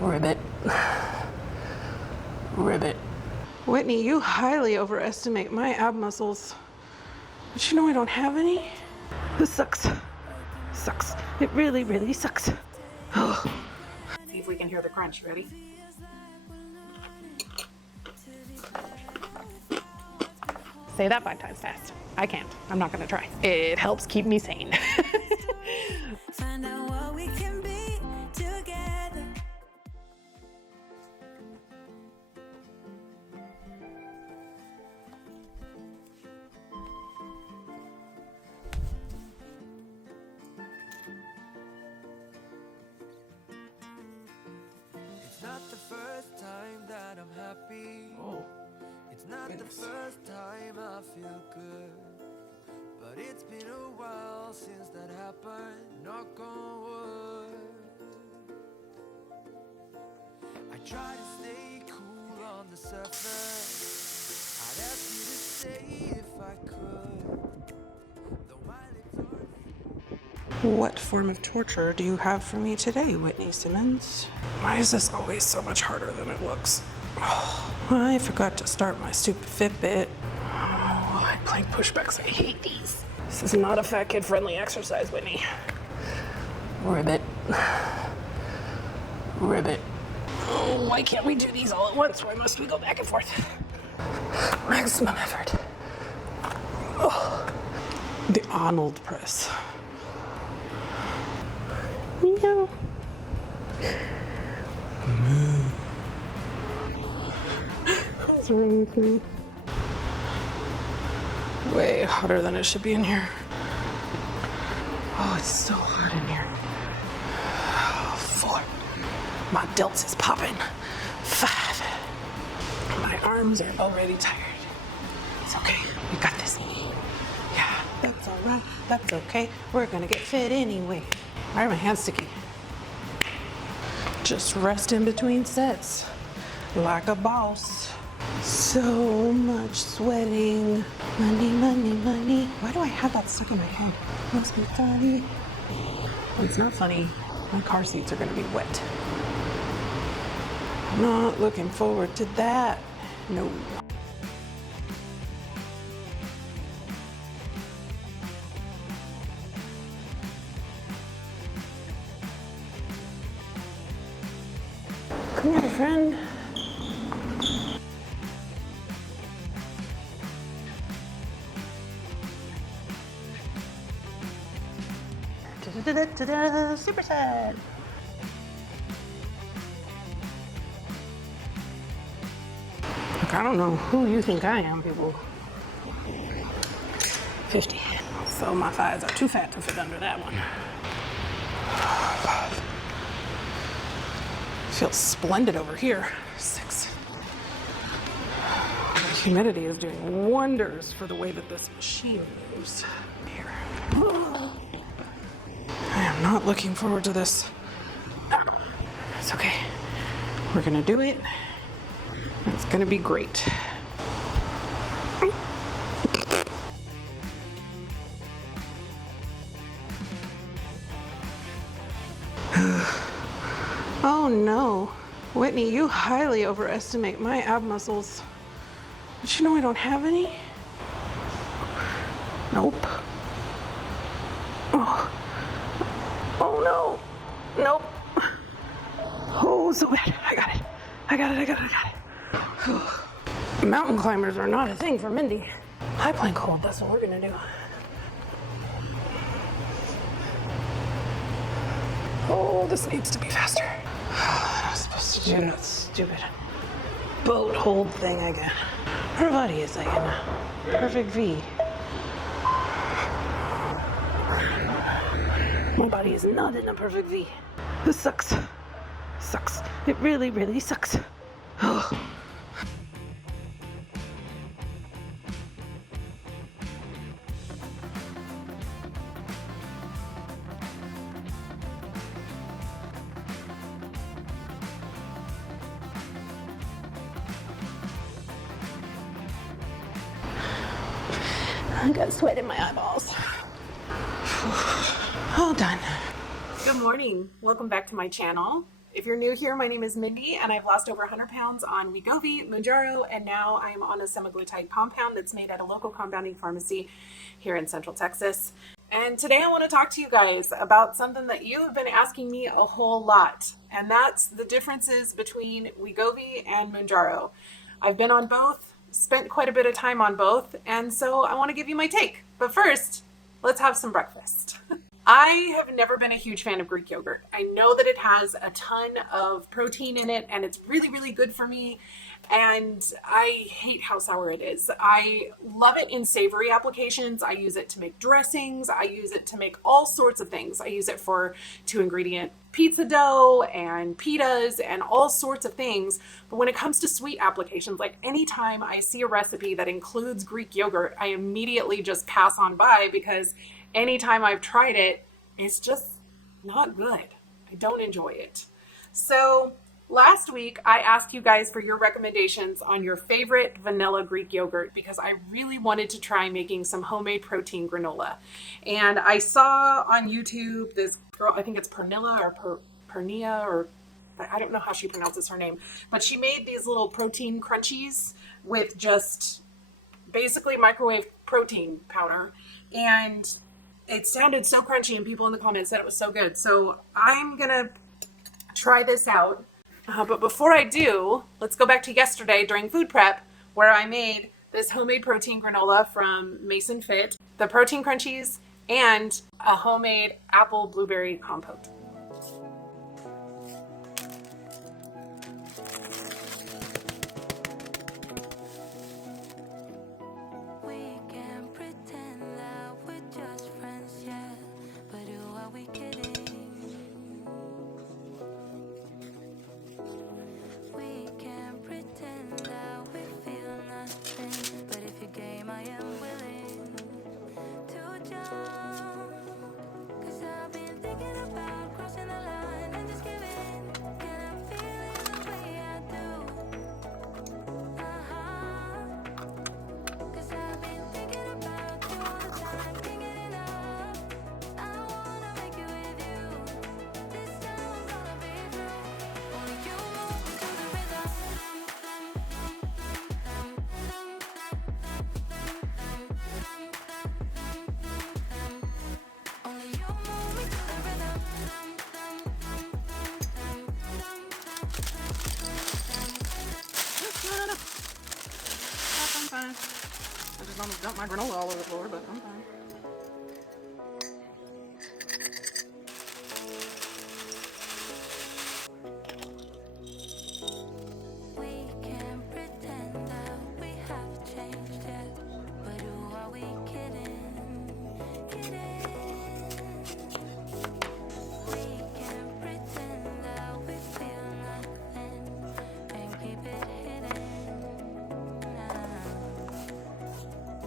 Ribbit. Ribbit. Whitney, you highly overestimate my ab muscles. But you know I don't have any? This sucks. Sucks. It really, really sucks. Oh. See if we can hear the crunch. Ready? Say that 5 times fast. I can't. I'm not gonna try. It helps keep me sane. Find out what we can be together. It's not the first time that I'm happy. Oh. It's not the first time I feel good. But it's been a while since that happened. Knock on wood. I try to stay cool on the surface. I'd ask you to stay if I could. Though my lips are... What form of torture do you have for me today, Whitney Simmons? Why is this always so much harder than it looks? Oh, I forgot to start my stupid Fitbit. Oh, I plank pushbacks. I hate these. This is not a fat kid friendly exercise, Whitney. Ribbit. Ribbit. Oh, why can't we do these all at once? Why must we go back and forth? Maximum effort. Oh, the Arnold press. Meow. What's wrong with me? Way hotter than it should be in here. Oh, it's so hot in here. 4. My delts is popping. 5. My arms are already tired. It's okay. We got this. Yeah, that's all right. That's okay. We're gonna get fit anyway. Why are my hands sticky? Just rest in between sets like a boss. So much sweating. Money, money, money. Why do I have that stuck in my head? Must be funny. It's not funny. My car seats are gonna be wet. Not looking forward to that. No. Come here, friend. Superset. Look, I don't know who you think I am, people. 50. So my thighs are too fat to fit under that one. Feels splendid over here. 6. The humidity is doing wonders for the way that this machine moves. Here. I am not looking forward to this. It's okay. We're gonna do it. It's gonna be great. Oh no. Whitney, you highly overestimate my ab muscles. But you know I don't have any? Nope. Oh. Oh no. Nope. Oh, so bad. I got it. I got it, I got it, I got it. Mountain climbers are not a thing for Mindy. High plank hold, that's what we're gonna do. Oh, this needs to be faster. I was supposed to do that stupid boat hold thing again. Her body is like in a perfect V. My body is not in a perfect V. This sucks. Sucks. It really, really sucks. Oh. I got sweat in my eyeballs. All done. Good morning. Welcome back to my channel. If you're new here, my name is Mindy, and I've lost over 100 pounds on Wegovy, Mounjaro, and now I'm on a semaglutide compound that's made at a local compounding pharmacy here in Central Texas. And today I want to talk to you guys about something that you have been asking me a whole lot, and that's the differences between Wegovy and Mounjaro. I've been on both, spent quite a bit of time on both, and so I want to give you my take. But first, let's have some breakfast. I have never been a huge fan of Greek yogurt. I know that it has a ton of protein in it and it's really, really good for me. And I hate how sour it is. I love it in savory applications. I use it to make dressings. I use it to make all sorts of things. I use it for 2-ingredient pizza dough and pitas and all sorts of things. But when it comes to sweet applications, like anytime I see a recipe that includes Greek yogurt, I immediately just pass on by because anytime I've tried it, it's just not good. I don't enjoy it. So last week, I asked you guys for your recommendations on your favorite vanilla Greek yogurt because I really wanted to try making some homemade protein granola. And I saw on YouTube this girl, I think it's Pernilla or Pernia, or I don't know how she pronounces her name, but she made these little protein crunchies with just basically microwave protein powder. And it sounded so crunchy and people in the comments said it was so good. So I'm gonna try this out. But before I do, let's go back to yesterday during food prep where I made this homemade protein granola from Mason Fit, the protein crunchies, and a homemade apple blueberry compote. We can pretend that we're just friends, yeah. But who are we kidding? We can pretend that we feel nothing. But if you game, I am willing to jump. 'Cause I've been thinking about crossing the line and just giving. Can I feel it the way I do? Cause I've been thinking about you all the time, can't get enough. I wanna make it with you. This time I'm gonna be through. Only you move me to the rhythm. Only you move me to the rhythm. I'm fine. I just almost dumped my granola all over the floor, but I'm fine. We can pretend that we have changed yet, but who are we kidding? We can pretend that we feel nothing and keep it hidden.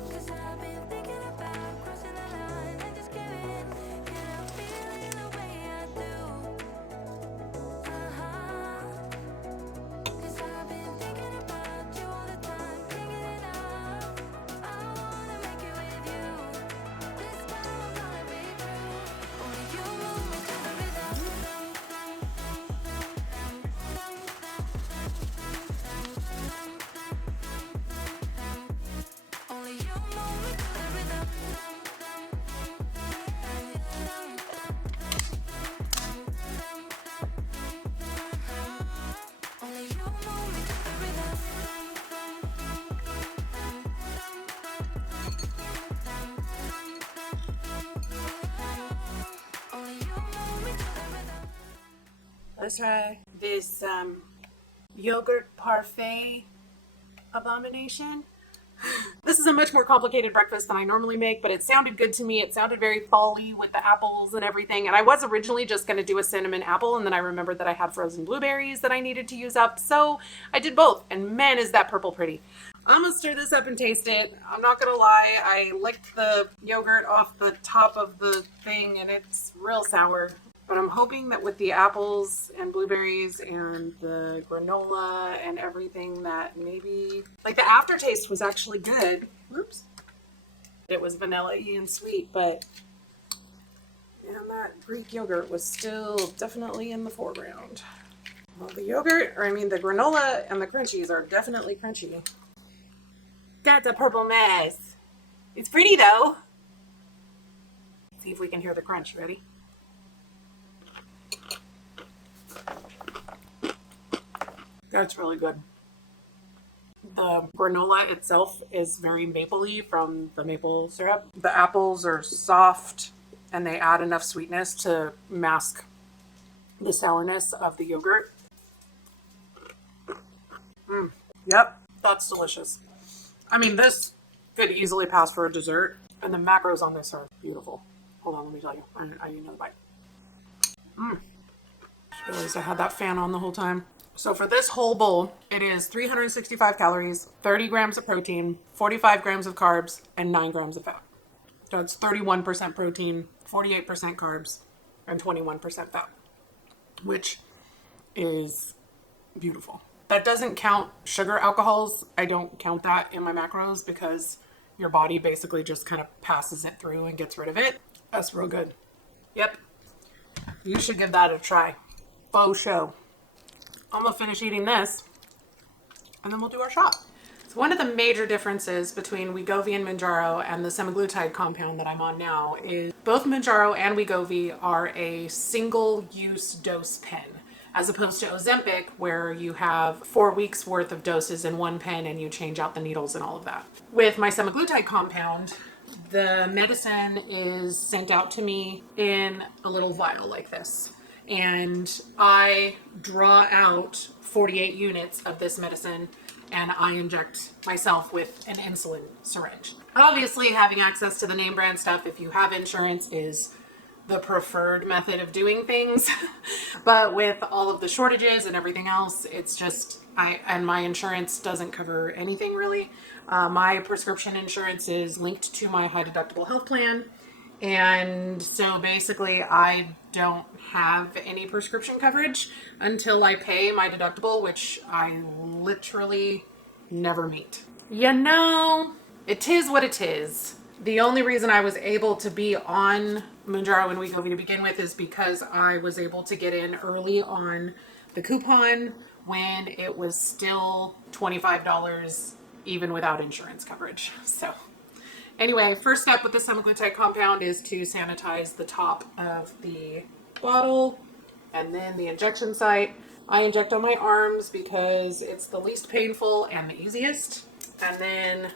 'Cause I've been thinking about crossing the line and just giving. Can I feel it the way I do? 'Cause I've been thinking about you all the time, can't get enough. I wanna make it with you. This time I'm gonna be through. Only you move me to the rhythm. Only you move me to the rhythm. Only you move me to the rhythm. Only you move me to the rhythm. Let's try this yogurt parfait abomination. This is a much more complicated breakfast than I normally make, but it sounded good to me. It sounded very fall-y with the apples and everything. And I was originally just going to do a cinnamon apple, and then I remembered that I had frozen blueberries that I needed to use up. So I did both, and man, is that purple pretty. I'm going to stir this up and taste it. I'm not going to lie, I licked the yogurt off the top of the thing, and it's real sour. But I'm hoping that with the apples and blueberries and the granola and everything that maybe, like the aftertaste was actually good. Oops. It was vanilla-y and sweet, but and that Greek yogurt was still definitely in the foreground. Well, the yogurt, or I mean the granola and the crunchies are definitely crunchy. That's a purple mess. It's pretty though. See if we can hear the crunch. Ready? That's really good. The granola itself is very mapley from the maple syrup. The apples are soft and they add enough sweetness to mask the sourness of the yogurt. Yep, that's delicious. I mean, this could easily pass for a dessert, and the macros on this are beautiful. Hold on, let me tell you. I need another bite. Just realized I had that fan on the whole time. So for this whole bowl, it is 365 calories, 30 grams of protein, 45 grams of carbs, and 9 grams of fat. So it's 31% protein, 48% carbs, and 21% fat, which is beautiful. That doesn't count sugar alcohols. I don't count that in my macros because your body basically just kind of passes it through and gets rid of it. That's real good. Yep. You should give that a try. Faux show. I'm gonna finish eating this and then we'll do our shot. So one of the major differences between Wegovy and Mounjaro and the semaglutide compound that I'm on now is both Mounjaro and Wegovy are a single-use dose pen, as opposed to Ozempic, where you have 4 weeks worth of doses in one pen and you change out the needles and all of that. With my semaglutide compound, the medicine is sent out to me in a little vial like this. And I draw out 48 units of this medicine and I inject myself with an insulin syringe. Obviously, having access to the name brand stuff, if you have insurance, is the preferred method of doing things. But with all of the shortages and everything else, it's just, my insurance doesn't cover anything really. My prescription insurance is linked to my high deductible health plan. And so basically I don't have any prescription coverage until I pay my deductible, which I literally never meet. You know, it is what it is. The only reason I was able to be on Mounjaro and Wegovy to begin with is because I was able to get in early on the coupon when it was still $25 even without insurance coverage. So anyway, first step with the semaglutide compound is to sanitize the top of the bottle and then the injection site. I inject on my arms because it's the least painful and the easiest. And then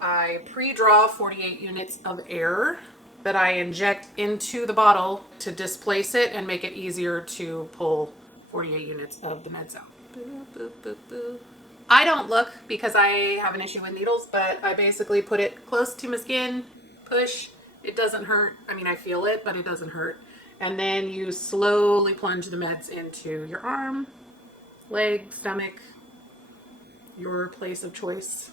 I pre-draw 48 units of air that I inject into the bottle to displace it and make it easier to pull 48 units of the meds out. Boo, boo, boo, boo. I don't look because I have an issue with needles, but I basically put it close to my skin, push, it doesn't hurt. I mean, I feel it, but it doesn't hurt. And then you slowly plunge the meds into your arm, leg, stomach, your place of choice.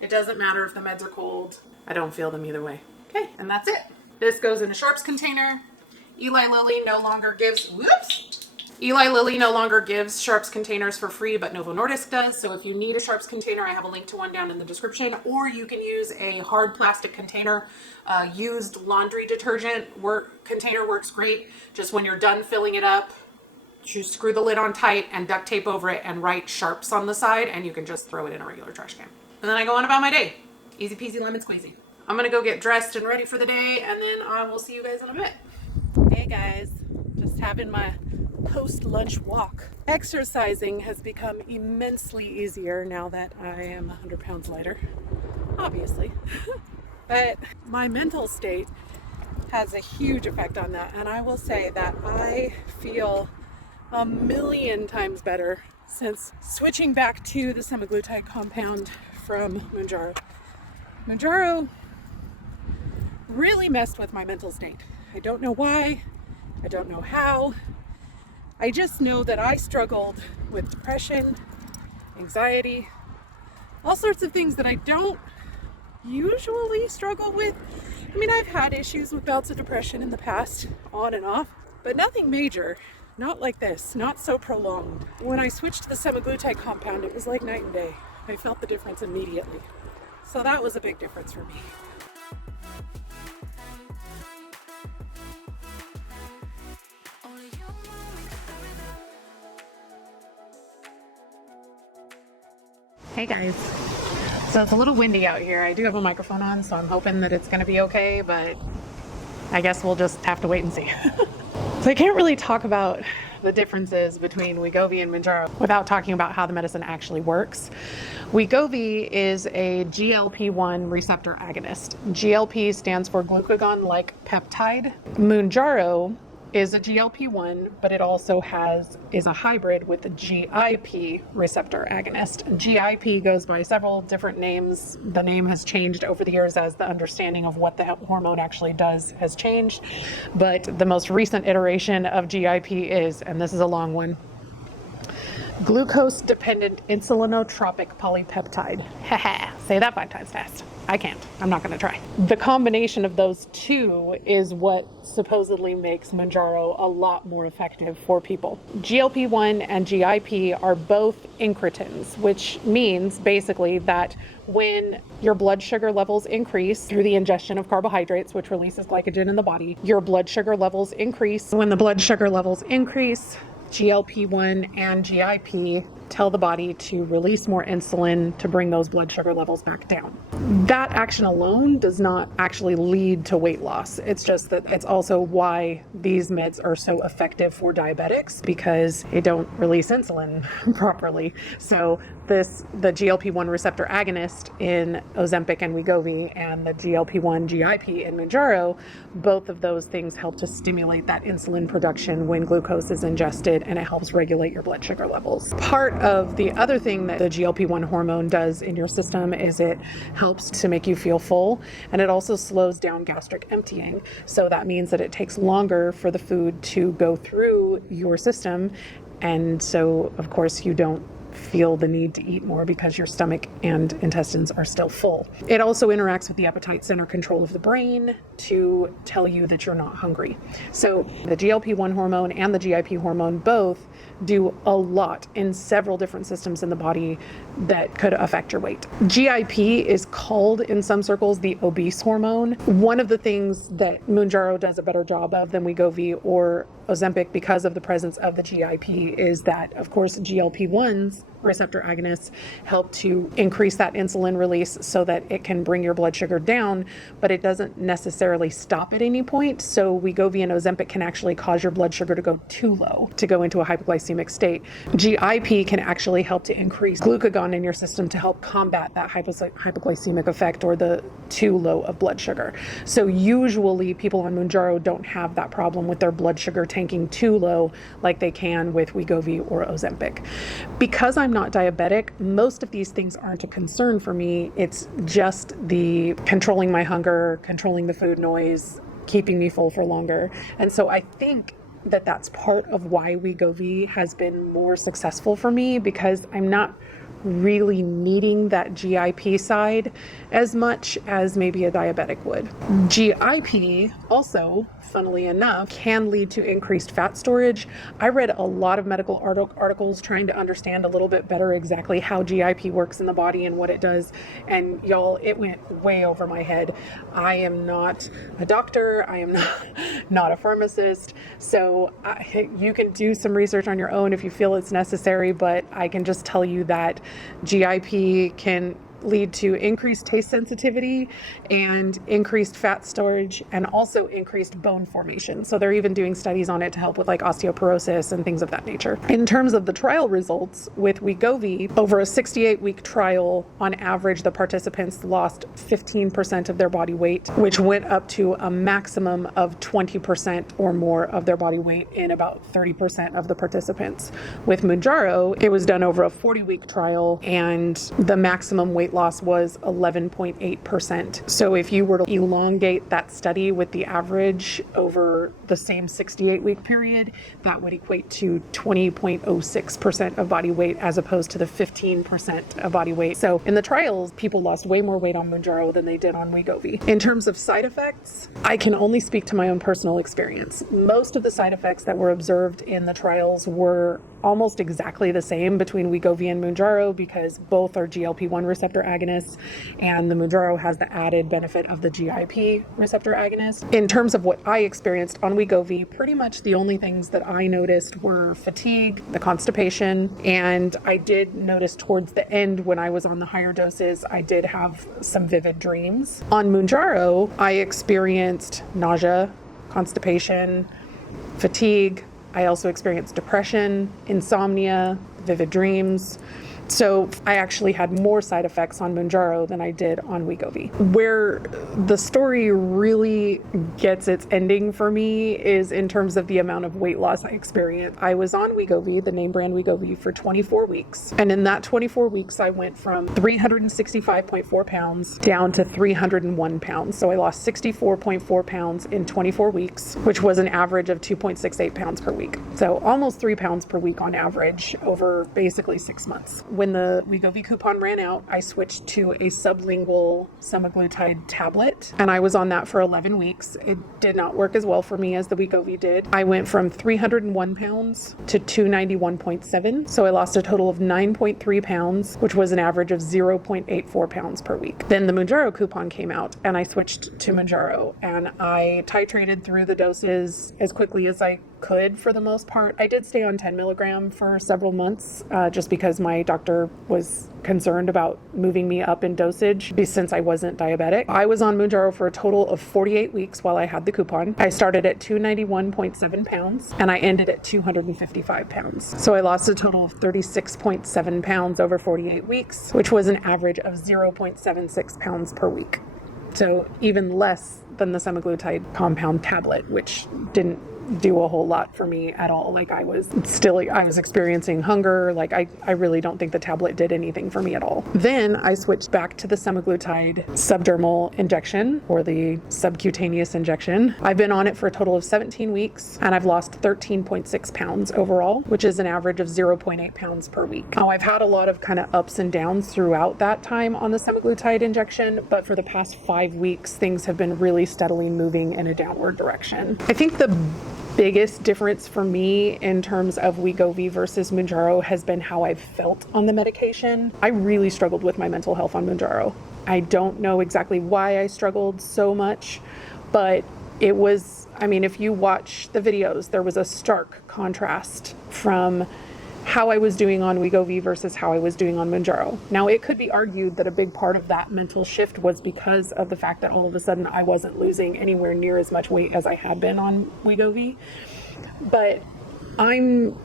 It doesn't matter if the meds are cold. I don't feel them either way. Okay, and that's it. This goes in a Sharps container. Eli Lilly no longer gives Sharps containers for free, but Novo Nordisk does. So if you need a Sharps container, I have a link to one down in the description, or you can use a hard plastic container. Used laundry detergent container works great. Just when you're done filling it up, you screw the lid on tight and duct tape over it and write Sharps on the side, and you can just throw it in a regular trash can. And then I go on about my day. Easy peasy lemon squeezy. I'm gonna go get dressed and ready for the day, and then I will see you guys in a bit. Hey guys, just having my post-lunch walk. Exercising has become immensely easier now that I am 100 pounds lighter, obviously. But my mental state has a huge effect on that, and I will say that I feel a million times better since switching back to the semaglutide compound from Mounjaro. Mounjaro really messed with my mental state. I don't know why, I don't know how. I just know that I struggled with depression, anxiety, all sorts of things that I don't usually struggle with. I mean, I've had issues with bouts of depression in the past, on and off, but nothing major. Not like this, not so prolonged. When I switched to the semaglutide compound, it was like night and day. I felt the difference immediately. So that was a big difference for me. Hey guys. So it's a little windy out here. I do have a microphone on, so I'm hoping that it's going to be okay, but I guess we'll just have to wait and see. So I can't really talk about the differences between Wegovy and Mounjaro without talking about how the medicine actually works. Wegovy is a GLP-1 receptor agonist. GLP stands for glucagon-like peptide. Mounjaro is a GLP-1, but it also is a hybrid with a GIP receptor agonist. GIP goes by several different names. The name has changed over the years as the understanding of what the hormone actually does has changed. But the most recent iteration of GIP is, and this is a long one, glucose-dependent insulinotropic polypeptide. Haha, say that 5 times fast. I can't. I'm not going to try. The combination of those two is what supposedly makes Mounjaro a lot more effective for people. GLP-1 and GIP are both incretins, which means basically that when your blood sugar levels increase through the ingestion of carbohydrates, which releases glycogen in the body, your blood sugar levels increase. When the blood sugar levels increase, GLP-1 and GIP tell the body to release more insulin to bring those blood sugar levels back down. That action alone does not actually lead to weight loss. It's just that it's also why these meds are so effective for diabetics, because they don't release insulin properly. So the GLP-1 receptor agonist in Ozempic and Wegovy and the GLP-1 GIP in Mounjaro, both of those things help to stimulate that insulin production when glucose is ingested, and it helps regulate your blood sugar levels. Part of the other thing that the GLP-1 hormone does in your system is it helps to make you feel full, and it also slows down gastric emptying. So that means that it takes longer for the food to go through your system, and so of course you don't feel the need to eat more because your stomach and intestines are still full. It also interacts with the appetite center control of the brain to tell you that you're not hungry. So the GLP-1 hormone and the GIP hormone both do a lot in several different systems in the body that could affect your weight. GIP is called in some circles the obese hormone. One of the things that Mounjaro does a better job of than Wegovy or Ozempic because of the presence of the GIP is that, of course, GLP-1s, receptor agonists, help to increase that insulin release so that it can bring your blood sugar down, but it doesn't necessarily stop at any point. So Wegovy and Ozempic can actually cause your blood sugar to go too low, to go into a hypoglycemic state. GIP can actually help to increase glucagon in your system to help combat that hypoglycemic effect or the too low of blood sugar. So usually people on Mounjaro don't have that problem with their blood sugar tanking too low like they can with Wegovy or Ozempic. Because I'm not diabetic, most of these things aren't a concern for me. It's just the controlling my hunger, controlling the food noise, keeping me full for longer. And so I think that that's part of why Wegovy has been more successful for me, because I'm not really needing that GIP side as much as maybe a diabetic would. GIP also, funnily enough, can lead to increased fat storage. I read a lot of medical articles trying to understand a little bit better exactly how GIP works in the body and what it does. And y'all, it went way over my head. I am not a doctor. I am not a pharmacist. So you can do some research on your own if you feel it's necessary, but I can just tell you that GIP can lead to increased taste sensitivity and increased fat storage and also increased bone formation. So they're even doing studies on it to help with like osteoporosis and things of that nature. In terms of the trial results with Wegovy, over a 68-week trial, on average, the participants lost 15% of their body weight, which went up to a maximum of 20% or more of their body weight in about 30% of the participants. With Mounjaro, it was done over a 40-week trial, and the maximum weight loss was 11.8%. So if you were to elongate that study with the average over the same 68-week period, that would equate to 20.06% of body weight as opposed to the 15% of body weight. So in the trials, people lost way more weight on Mounjaro than they did on Wegovy. In terms of side effects, I can only speak to my own personal experience. Most of the side effects that were observed in the trials were almost exactly the same between Wegovy and Mounjaro because both are GLP-1 receptor agonists, and the Mounjaro has the added benefit of the GIP receptor agonist. In terms of what I experienced on Wegovy, pretty much the only things that I noticed were fatigue, the constipation, and I did notice towards the end when I was on the higher doses, I did have some vivid dreams. On Mounjaro, I experienced nausea, constipation, fatigue. I also experienced depression, insomnia, vivid dreams. So I actually had more side effects on Mounjaro than I did on Wegovy. Where the story really gets its ending for me is in terms of the amount of weight loss I experienced. I was on Wegovy, the name brand Wegovy, for 24 weeks. And in that 24 weeks, I went from 365.4 pounds down to 301 pounds. So I lost 64.4 pounds in 24 weeks, which was an average of 2.68 pounds per week. So almost 3 pounds per week on average over basically 6 months. When the Wegovy coupon ran out, I switched to a sublingual semaglutide tablet, and I was on that for 11 weeks. It did not work as well for me as the Wegovy did. I went from 301 pounds to 291.7, so I lost a total of 9.3 pounds, which was an average of 0.84 pounds per week. Then the Mounjaro coupon came out, and I switched to Mounjaro, and I titrated through the doses as quickly as I could for the most part. I did stay on 10 milligram for several months just because my doctor was concerned about moving me up in dosage since I wasn't diabetic. I was on Mounjaro for a total of 48 weeks while I had the coupon. I started at 291.7 pounds and I ended at 255 pounds. So I lost a total of 36.7 pounds over 48 weeks, which was an average of 0.76 pounds per week. So even less than the semaglutide compound tablet, which didn't do a whole lot for me at all. Like I was experiencing hunger. Like I really don't think the tablet did anything for me at all. Then I switched back to the semaglutide subdermal injection or the subcutaneous injection. I've been on it for a total of 17 weeks and I've lost 13.6 pounds overall, which is an average of 0.8 pounds per week. Now I've had a lot of kind of ups and downs throughout that time on the semaglutide injection, but for the past 5 weeks, things have been really steadily moving in a downward direction. I think the biggest difference for me in terms of Wegovy versus Mounjaro has been how I've felt on the medication. I really struggled with my mental health on Mounjaro. I don't know exactly why I struggled so much, but it was, I mean, if you watch the videos, there was a stark contrast from how I was doing on Wegovy versus how I was doing on Mounjaro. Now, it could be argued that a big part of that mental shift was because of the fact that all of a sudden I wasn't losing anywhere near as much weight as I had been on Wegovy. But I'm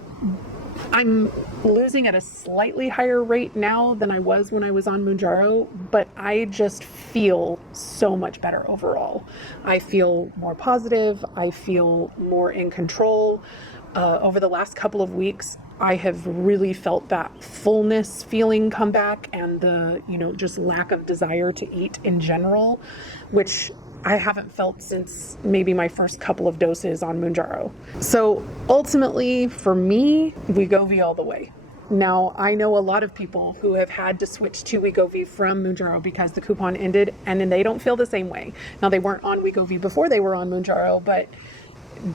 losing at a slightly higher rate now than I was when I was on Mounjaro, but I just feel so much better overall. I feel more positive. I feel more in control. Over the last couple of weeks, I have really felt that fullness feeling come back and the, just lack of desire to eat in general, which I haven't felt since maybe my first couple of doses on Mounjaro. So ultimately, for me, Wegovy all the way. Now, I know a lot of people who have had to switch to Wegovy from Mounjaro because the coupon ended, and then they don't feel the same way. Now, they weren't on Wegovy before they were on Mounjaro, but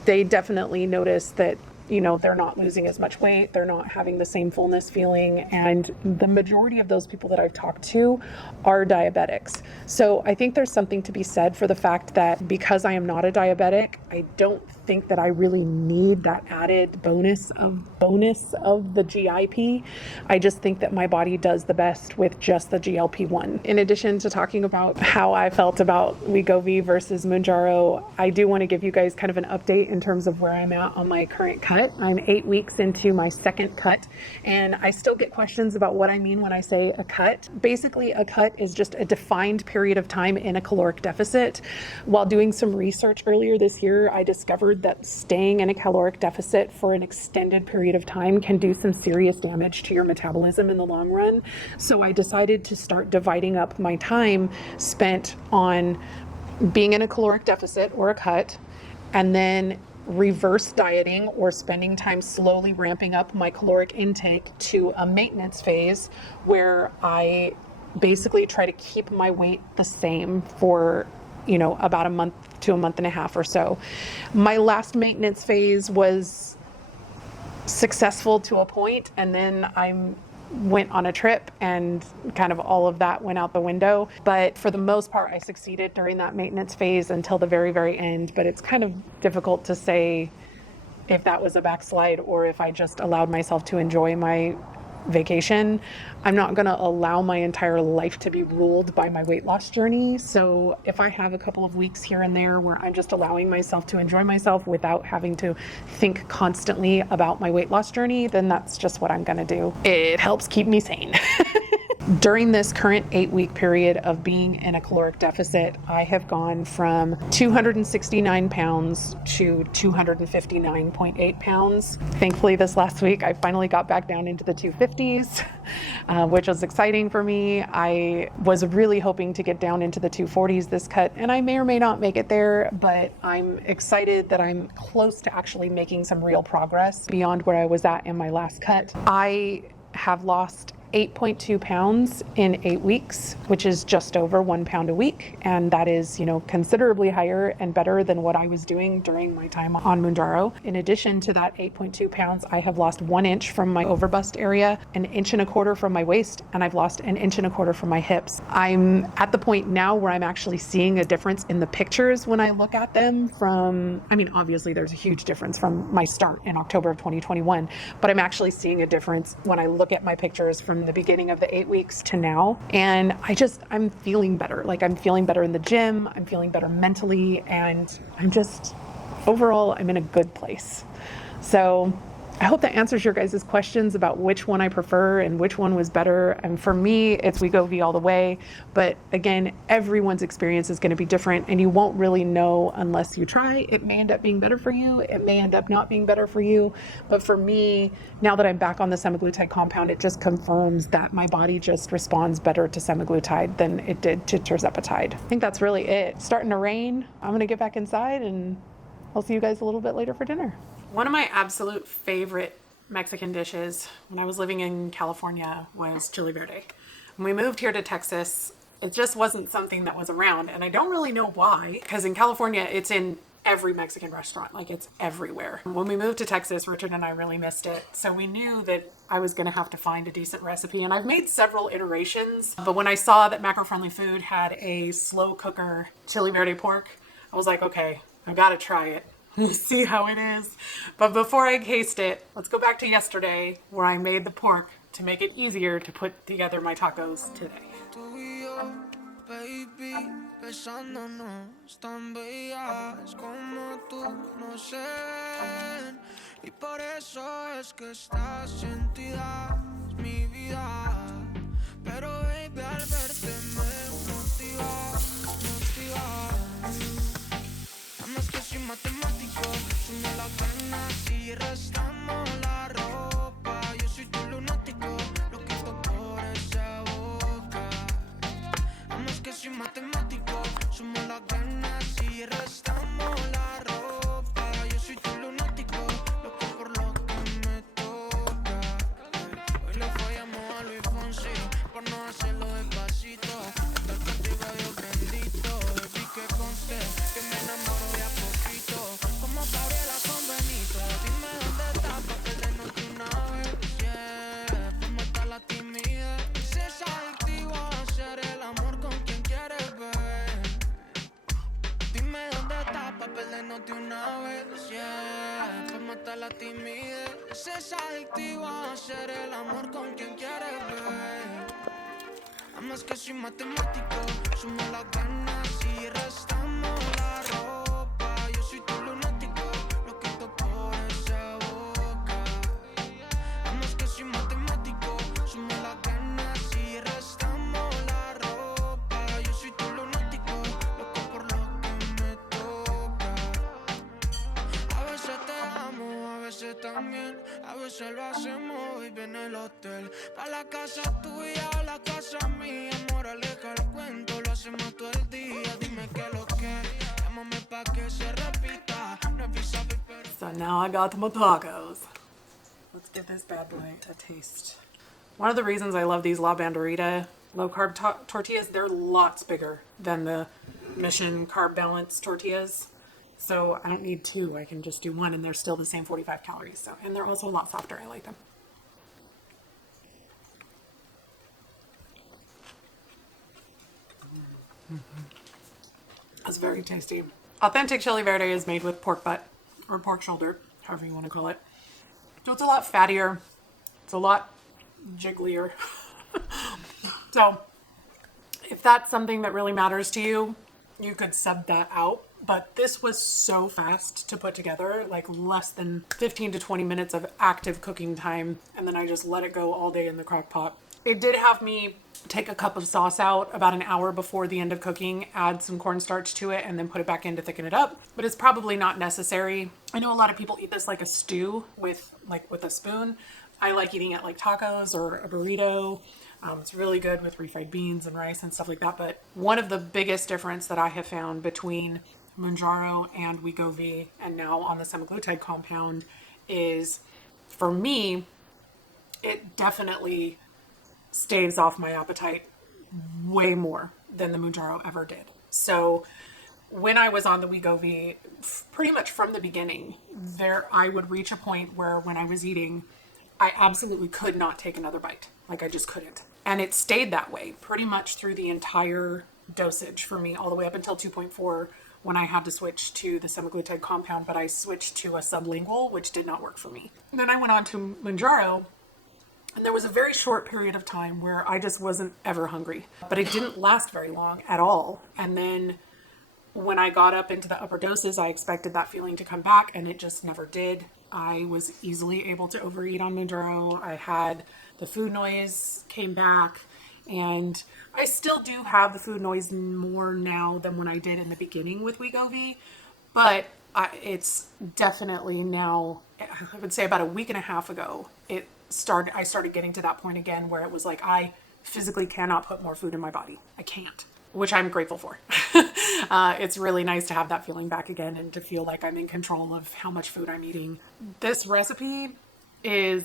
they definitely noticed that they're not losing as much weight. They're not having the same fullness feeling. And the majority of those people that I've talked to are diabetics. So I think there's something to be said for the fact that because I am not a diabetic, I don't think that I really need that added bonus of the GIP. I just think that my body does the best with just the GLP-1. In addition to talking about how I felt about Wegovy versus Mounjaro, I do want to give you guys kind of an update in terms of where I'm at on my current cut. I'm 8 weeks into my second cut, and I still get questions about what I mean when I say a cut. Basically, a cut is just a defined period of time in a caloric deficit. While doing some research earlier this year, I discovered that staying in a caloric deficit for an extended period of time can do some serious damage to your metabolism in the long run. So I decided to start dividing up my time spent on being in a caloric deficit or a cut, and then reverse dieting or spending time slowly ramping up my caloric intake to a maintenance phase where I basically try to keep my weight the same for about a month to a month and a half or so. My last maintenance phase was successful to a point, and then I went on a trip and kind of all of that went out the window. But for the most part, I succeeded during that maintenance phase until the very, very end. But it's kind of difficult to say if that was a backslide or if I just allowed myself to enjoy my vacation. I'm not going to allow my entire life to be ruled by my weight loss journey. So if I have a couple of weeks here and there where I'm just allowing myself to enjoy myself without having to think constantly about my weight loss journey, then that's just what I'm going to do. It helps keep me sane. During this current 8-week period of being in a caloric deficit, I have gone from 269 pounds to 259.8 pounds. Thankfully, this last week, I finally got back down into the 250s, which was exciting for me. I was really hoping to get down into the 240s this cut, and I may or may not make it there, but I'm excited that I'm close to actually making some real progress beyond where I was at in my last cut. I have lost 8.2 pounds in 8 weeks, which is just over 1 pound a week. And that is, considerably higher and better than what I was doing during my time on Mounjaro. In addition to that 8.2 pounds, I have lost 1 inch from my overbust area, 1.25 inches from my waist, and I've lost 1.25 inches from my hips. I'm at the point now where I'm actually seeing a difference in the pictures when I look at them obviously there's a huge difference from my start in October of 2021, but I'm actually seeing a difference when I look at my pictures from the beginning of the 8 weeks to now. And I'm feeling better. Like, I'm feeling better in the gym. I'm feeling better mentally. And overall, I'm in a good place. So I hope that answers your guys' questions about which one I prefer and which one was better. And for me, it's Wegovy all the way. But again, everyone's experience is going to be different, and you won't really know unless you try. It may end up being better for you. It may end up not being better for you. But for me, now that I'm back on the semaglutide compound, it just confirms that my body just responds better to semaglutide than it did to tirzepatide. I think that's really it. It's starting to rain. I'm going to get back inside, and I'll see you guys a little bit later for dinner. One of my absolute favorite Mexican dishes when I was living in California was chili verde. When we moved here to Texas, it just wasn't something that was around, and I don't really know why, because in California, it's in every Mexican restaurant, like it's everywhere. When we moved to Texas, Richard and I really missed it, so we knew that I was going to have to find a decent recipe, and I've made several iterations, but when I saw that Macro Friendly Food had a slow cooker chili verde pork, I was like, okay, I gotta try it. See how it is. But before I taste it, let's go back to yesterday where I made the pork to make it easier to put together my tacos today. Tú y yo, baby, besándonos tan bellas como tú no sé. Y por eso es que estás sentida, es mi vida. Pero baby, al verte me motiva. Además que soy matemático, sumo las ganas y restamos la ropa. Yo soy tu lunático, loquito por esa boca. Además que soy matemático, sumo las ganas y restamos la ropa. Yo soy tu lunático, loco por lo que me toca. Hoy le fallamos a Luis Fonsi por no hacerlo despacito. Estar contigo yo bendito, baby, que conste que me enamoro de a poquito. Como Gabriela con Benito, dime dónde estás pa' perdernos de una vez, yeah. ¿Cómo está la timidez? Si es adictivo hacer el amor con quien quieres ver. Dime dónde estás pa' perdernos de una vez, yeah. ¿Cómo está la timidez? Si es adictivo hacer el amor con quien quieres ver. Además que soy matemático, sumo las ganas y restamos la ropa. Yo soy tu lunático, loquito por esa boca. Además que soy matemático, sumo las ganas y restamos la ropa. Yo soy tu lunático, loco por lo que me toca. A veces te amo, a veces también. A veces lo hacemos, baby, en el hotel. Pa' la casa tuya o la casa mía. Amor, aleja el cuento, lo hacemos todo el día. Dime qué lo que, llámame pa' que se repita. No es visa, pero... So now I got my tacos. Let's give this bad boy a taste. One of the reasons I love these La Banderita low-carb tortillas, they're lots bigger than the Mission Carb Balance tortillas. So I don't need two. I can just do one and they're still the same 45 calories. So, and they're also a lot softer. I like them. That's very tasty. Authentic chili verde is made with pork butt or pork shoulder, however you want to call it. So it's a lot fattier. It's a lot jigglier. So if that's something that really matters to you, you could sub that out. But this was so fast to put together, like less than 15 to 20 minutes of active cooking time. And then I just let it go all day in the crock pot. It did have me take a cup of sauce out about an hour before the end of cooking, add some cornstarch to it, and then put it back in to thicken it up. But it's probably not necessary. I know a lot of people eat this like a stew with a spoon. I like eating it like tacos or a burrito. It's really good with refried beans and rice and stuff like that. But one of the biggest difference that I have found between Mounjaro and Wegovy and now on the semaglutide compound is, for me, it definitely staves off my appetite way more than the Mounjaro ever did. So when I was on the Wegovy, pretty much from the beginning, I would reach a point where when I was eating, I absolutely could not take another bite. Like I just couldn't. And it stayed that way pretty much through the entire dosage for me, all the way up until 2.4 when I had to switch to the semaglutide compound, but I switched to a sublingual, which did not work for me. And then I went on to Mounjaro, and there was a very short period of time where I just wasn't ever hungry, but it didn't last very long at all. And then when I got up into the upper doses, I expected that feeling to come back, and it just never did. I was easily able to overeat on Mounjaro. I had the food noise came back, and I still do have the food noise more now than when I did in the beginning with Wegovy, but it's definitely now, I would say about a week and a half ago, I started getting to that point again where it was like, I physically cannot put more food in my body. I can't, which I'm grateful for. It's really nice to have that feeling back again and to feel like I'm in control of how much food I'm eating. This recipe is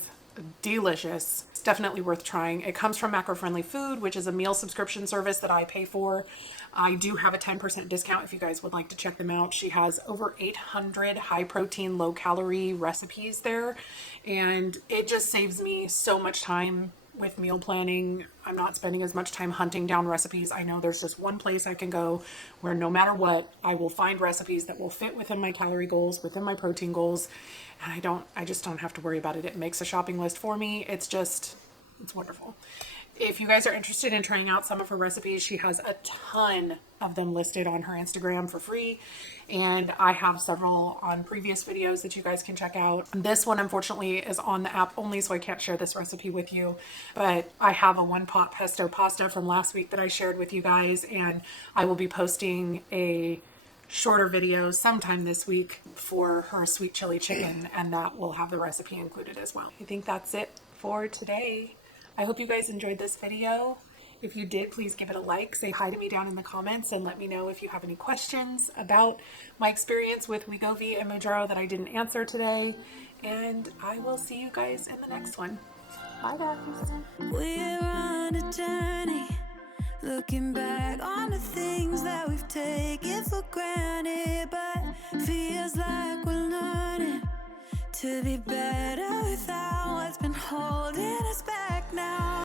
delicious. It's definitely worth trying. It comes from Macro Friendly Food, which is a meal subscription service that I pay for. I do have a 10% discount if you guys would like to check them out. She has over 800 high protein, low calorie recipes there, and it just saves me so much time with meal planning. I'm not spending as much time hunting down recipes. I know there's just one place I can go where no matter what, I will find recipes that will fit within my calorie goals, within my protein goals. And I just don't have to worry about it. It makes a shopping list for me. It's wonderful. If you guys are interested in trying out some of her recipes, she has a ton of them listed on her Instagram for free. And I have several on previous videos that you guys can check out. This one, unfortunately, is on the app only, so I can't share this recipe with you. But I have a 1-pot pesto pasta from last week that I shared with you guys. And I will be posting a shorter video sometime this week for her sweet chili chicken. And that will have the recipe included as well. I think that's it for today. I hope you guys enjoyed this video. If you did, please give it a like, say hi to me down in the comments, and let me know if you have any questions about my experience with Wegovy and Mounjaro that I didn't answer today. And I will see you guys in the next one. Bye, guys. We're on a journey, looking back on the things that we've taken for granted, but feels like we're learning to be better.